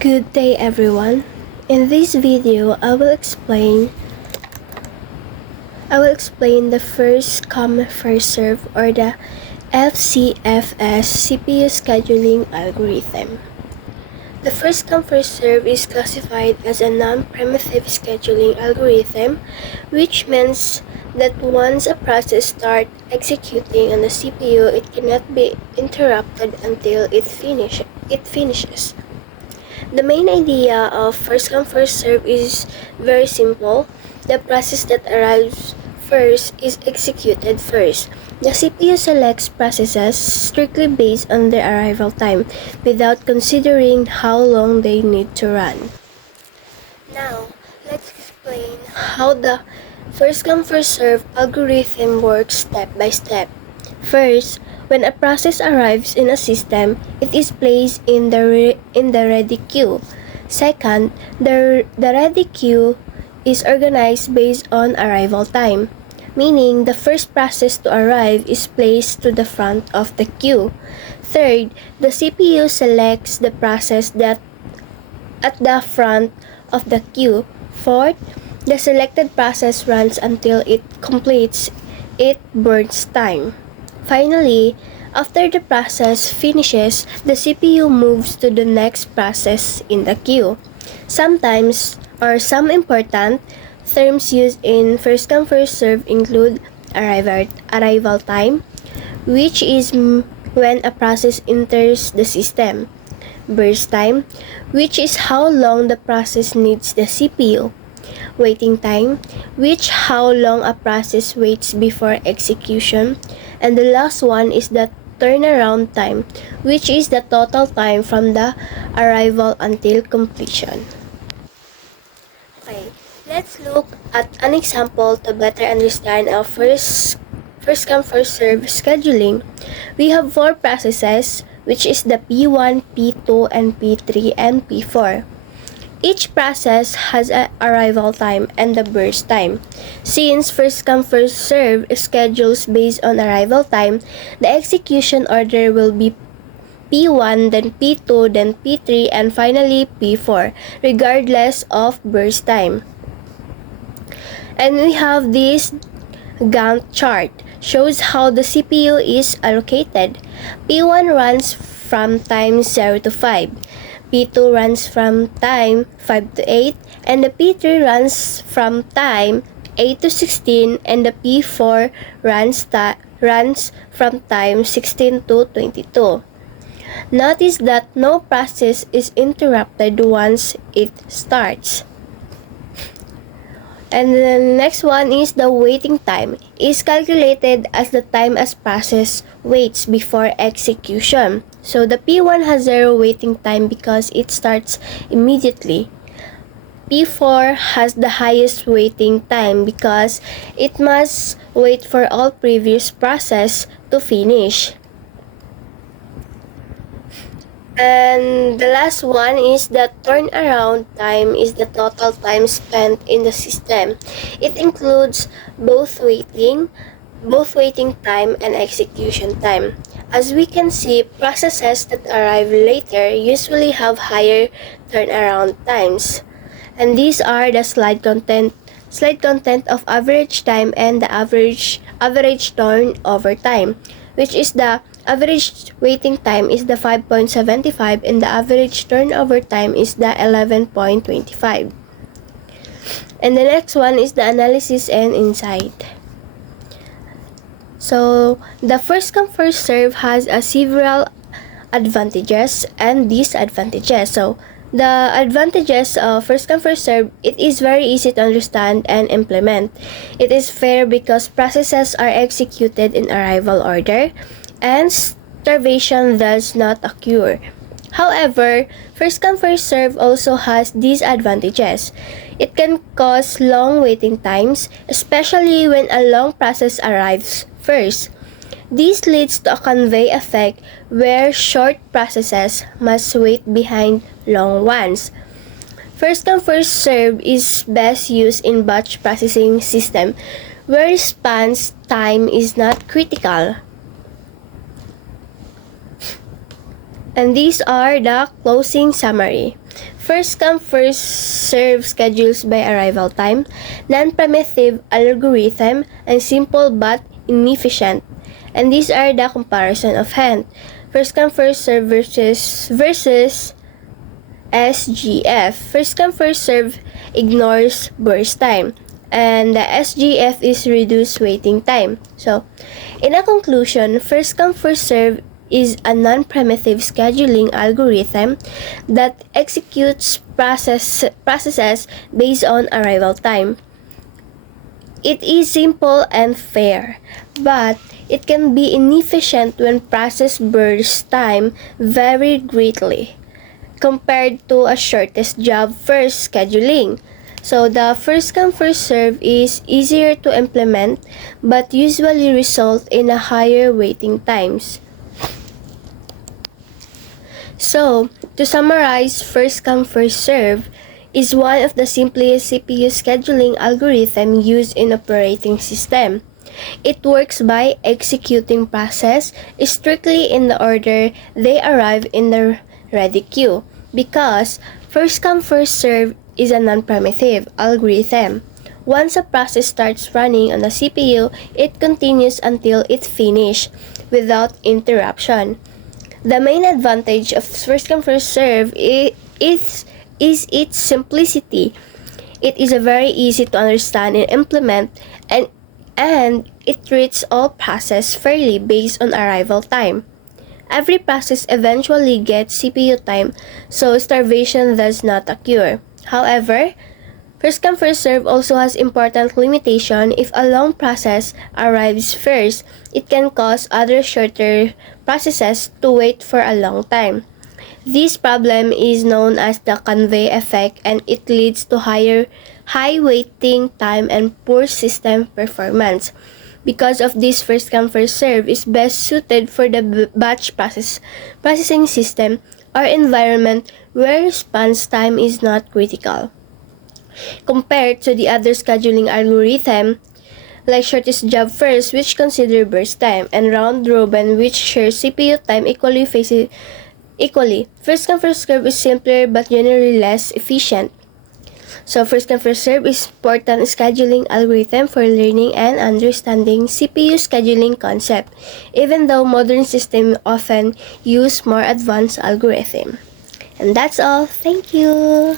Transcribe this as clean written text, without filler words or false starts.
Good day everyone. In this video, I will explain the first come first serve or the Fcfs CPU scheduling algorithm. The first come first serve is classified as a non-primitive scheduling algorithm, which means that once a process starts executing on the CPU, it cannot be interrupted until it finishes. The main idea of first come first serve is very simple. The process that arrives first is executed first. The CPU selects processes strictly based on their arrival time without considering how long they need to run. Now, let's explain how the first come first serve algorithm works step by step. First, when a process arrives in a system, it is placed in the ready queue. Second, the ready queue is organized based on arrival time, meaning the first process to arrive is placed to the front of the queue. Third, the CPU selects the process that at the front of the queue. Fourth, the selected process runs until it completes its burst time. Finally, after the process finishes, the CPU moves to the next process in the queue. Sometimes, or some important terms used in first come first serve include arrival time, which is when a process enters the system. Burst time, which is how long the process needs the CPU. Waiting time, which how long a process waits before execution. And the last one is the turnaround time, which is the total time from the arrival until completion. Okay, let's look at an example to better understand our first come first serve scheduling. We have 4 processes, which is the P1, P2, and P3, and P4. Each process has an arrival time and a burst time. Since first come first serve schedules based on arrival time, the execution order will be P1, then P2, then P3, and finally P4, regardless of burst time. And we have this Gantt chart, shows how the CPU is allocated. P1 runs from time 0 to 5. P2 runs from time 5 to 8, and the P3 runs from time 8 to 16, and the P4 runs from time 16 to 22. Notice that no process is interrupted once it starts. And the next one is the waiting time. It is calculated as the time a process waits before execution. So the P1 has 0 waiting time because it starts immediately. P4 has the highest waiting time because it must wait for all previous process to finish. And the last one is the turnaround time is the total time spent in the system. It includes both waiting time and execution time. As we can see, processes that arrive later usually have higher turnaround times. And these are the slide content of average time and the average turnover time, which is the average waiting time is the 5.75 and the average turnover time is the 11.25. And the next one is the analysis and insight. So, the first come first serve has several advantages and disadvantages. So, the advantages of first come first serve, it is very easy to understand and implement. It is fair because processes are executed in arrival order, and starvation does not occur. However, first come first serve also has disadvantages. It can cause long waiting times, especially when a long process arrives first. This leads to a conveyor effect where short processes must wait behind long ones. First come first serve is best used in batch processing system where response time is not critical. And these are the closing summary. first come first serve schedules by arrival time, non-primitive algorithm, and simple but inefficient. And these are the comparison of hand. First come first serve versus SGF. First come first serve ignores burst time, and the SGF is reduced waiting time. So, in a conclusion, first come first serve is a non-primitive scheduling algorithm that executes processes based on arrival time. It is simple and fair, but it can be inefficient when process burst time vary greatly compared to a shortest job first scheduling. So the first come first serve is easier to implement but usually result in a higher waiting times. So, to summarize, first come first serve is one of the simplest CPU scheduling algorithm used in operating system. It works by executing process strictly in the order they arrive in the ready queue, because first come first serve is a non-primitive algorithm. Once a process starts running on the CPU, it continues until it's finished without interruption. The main advantage of first come first serve is its simplicity. It is very easy to understand and implement, and it treats all processes fairly based on arrival time. Every process eventually gets CPU time, so starvation does not occur. However, first come first serve also has important limitation. If a long process arrives first, it can cause other shorter processes to wait for a long time. This problem is known as the convey effect, and it leads to high waiting time and poor system performance. Because of this, first come first serve is best suited for the batch processing system or environment where response time is not critical. Compared to the other scheduling algorithm, like shortest job first, which consider burst time, and round robin, which share CPU time equally. First come first serve is simpler but generally less efficient. So first come first serve is important scheduling algorithm for learning and understanding CPU scheduling concept, even though modern systems often use more advanced algorithm. And that's all. Thank you.